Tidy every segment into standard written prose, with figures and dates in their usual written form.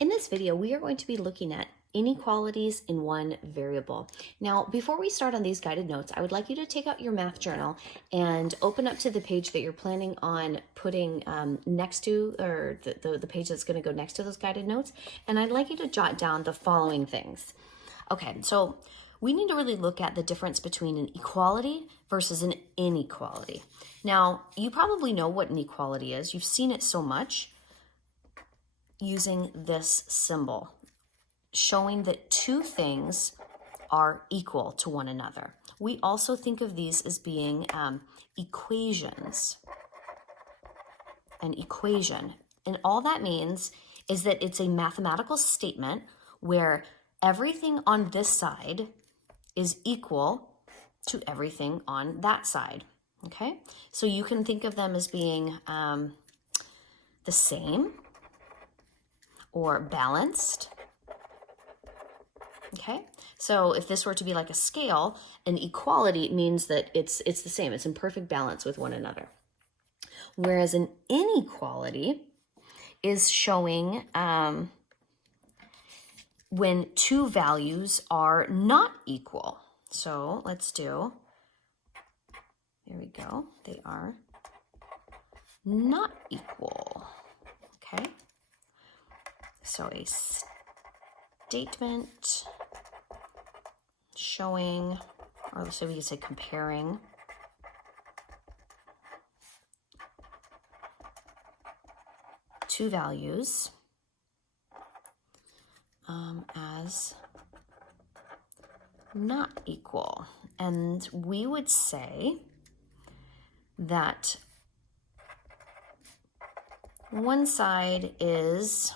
In this video, we are going to be looking at inequalities in one variable. Now, before we start on these guided notes, I would like you to take out your math journal and open up to the page that you're planning on putting next to, or the page that's going to go next to those guided notes. And I'd like you to jot down the following things. Okay, so we need to really look at the difference between an equality versus an inequality. Now, you probably know what an equality is. You've seen it so much using this symbol, showing that two things are equal to one another. We also think of these as being equations. An equation. And all that means is that it's a mathematical statement where everything on this side is equal to everything on that side. Okay? So you can think of them as being the same or balanced. Okay, so if this were to be like a scale, an equality means that it's the same. It's in perfect balance with one another. Whereas an inequality is showing when two values are not equal. So let's do, there we go. They are not equal. Okay. So a statement showing, or so we can say comparing, two values as not equal. And we would say that one side is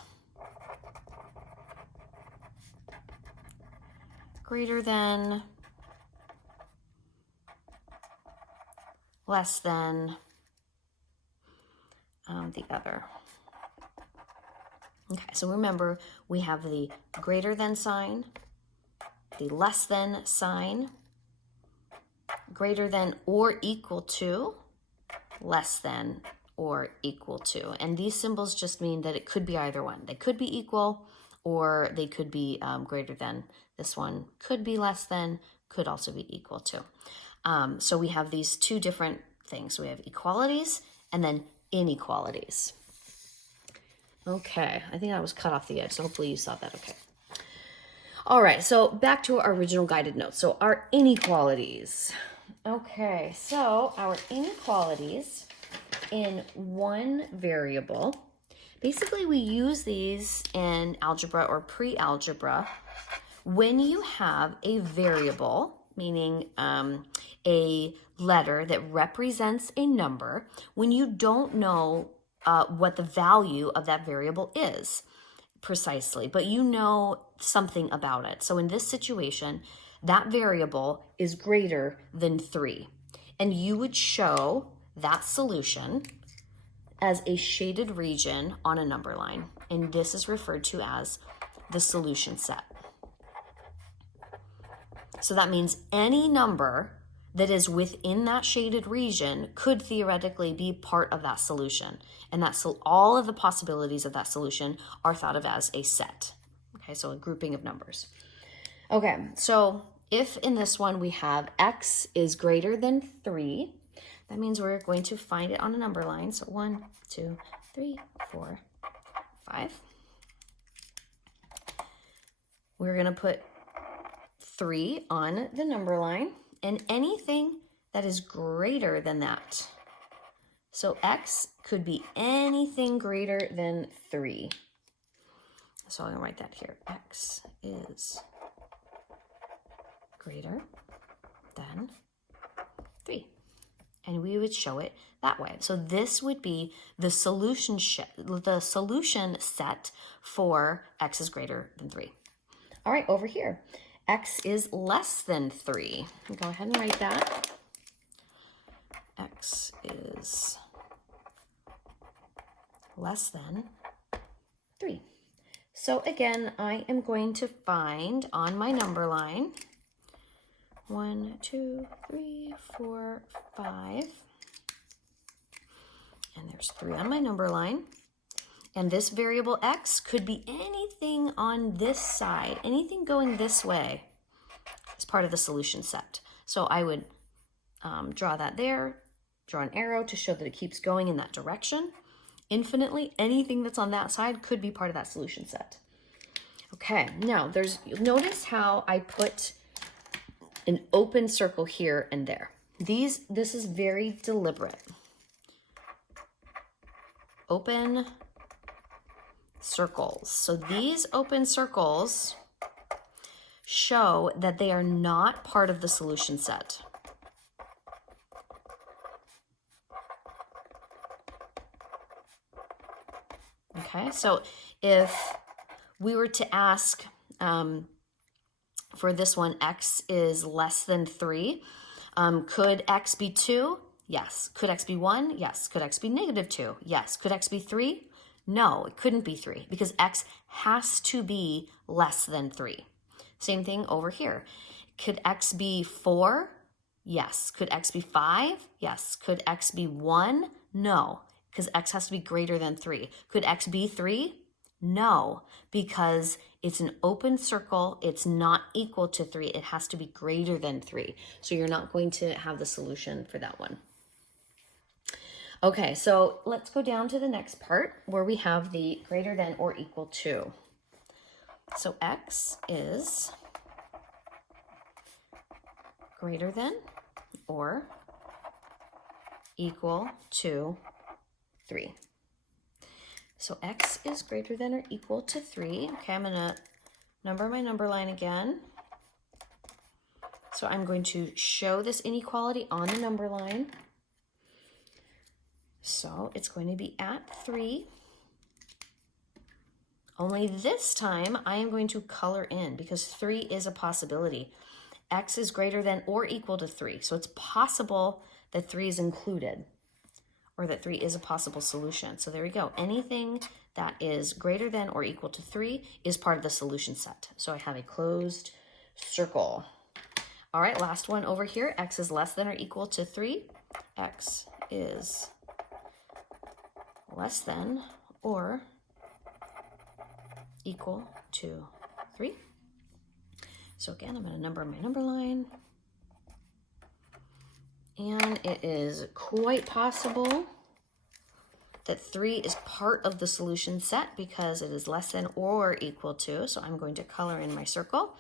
greater than, less than the other. Okay, so remember, we have the greater than sign, the less than sign, greater than or equal to, less than or equal to. And these symbols just mean that it could be either one. They could be equal or they could be greater than. This one could be less than, could also be equal to. So we have these two different things. We have equalities and then inequalities. Okay, I think I was cut off the edge, so hopefully you saw that okay. All right, so back to our original guided notes. So our inequalities. Okay, so our inequalities in one variable, basically we use these in algebra or pre-algebra when you have a variable, meaning a letter that represents a number, when you don't know what the value of that variable is precisely, but you know something about it. So in this situation, that variable is greater than 3. And you would show that solution as a shaded region on a number line. And this is referred to as the solution set. So that means any number that is within that shaded region could theoretically be part of that solution. And that's all of the possibilities of that solution are thought of as a set. Okay, so a grouping of numbers. Okay, so if in this one we have x is greater than 3, that means we're going to find it on a number line. So 1, 2, 3, 4, 5. We're going to put 3 on the number line. And anything that is greater than that. So x could be anything greater than 3. So I'm going to write that here. X is greater than 3. And we would show it that way. So this would be the solution set for x is greater than 3. All right, over here. X is less than 3. Go ahead and write that. X is less than 3. So again, I am going to find on my number line 1, 2, 3, 4, 5. And there's 3 on my number line. And this variable x could be anything on this side, anything going this way is part of the solution set. So I would draw that there, draw an arrow to show that it keeps going in that direction. Infinitely, anything that's on that side could be part of that solution set. Okay, now notice how I put an open circle here and there. This is very deliberate. Open circles. So these open circles show that they are not part of the solution set. Okay, so if we were to ask for this one, x is less than 3, could x be 2? Yes. Could x be 1? Yes. Could x be negative 2? Yes. Could x be 3? No, it couldn't be 3 because x has to be less than 3. Same thing over here. Could x be 4? Yes. Could x be 5? Yes. Could x be 1? No, because x has to be greater than 3. Could x be 3? No, because it's an open circle. It's not equal to 3. It has to be greater than 3. So you're not going to have the solution for that one. Okay, so let's go down to the next part where we have the greater than or equal to. So x is greater than or equal to 3. So x is greater than or equal to 3. Okay, I'm going to number my number line again. So I'm going to show this inequality on the number line. So it's going to be at 3. Only this time I am going to color in because 3 is a possibility. X is greater than or equal to 3. So it's possible that 3 is included or that 3 is a possible solution. So there we go. Anything that is greater than or equal to 3 is part of the solution set. So I have a closed circle. All right, last one over here. X is less than or equal to 3. X is less than or equal to 3. So again, I'm going to number my number line. And it is quite possible that 3 is part of the solution set because it is less than or equal to. So I'm going to color in my circle.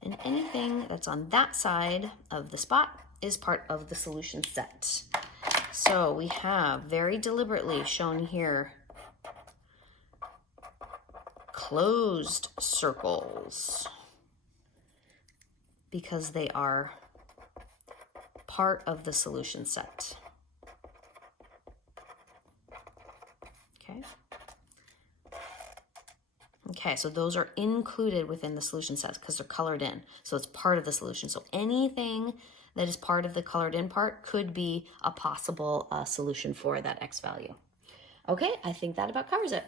And anything that's on that side of the spot is part of the solution set. So we have very deliberately shown here closed circles because they are part of the solution set. Okay. Okay, so those are included within the solution set because they're colored in. So it's part of the solution. So anything that is part of the colored in part could be a possible solution for that x value. Okay, I think that about covers it.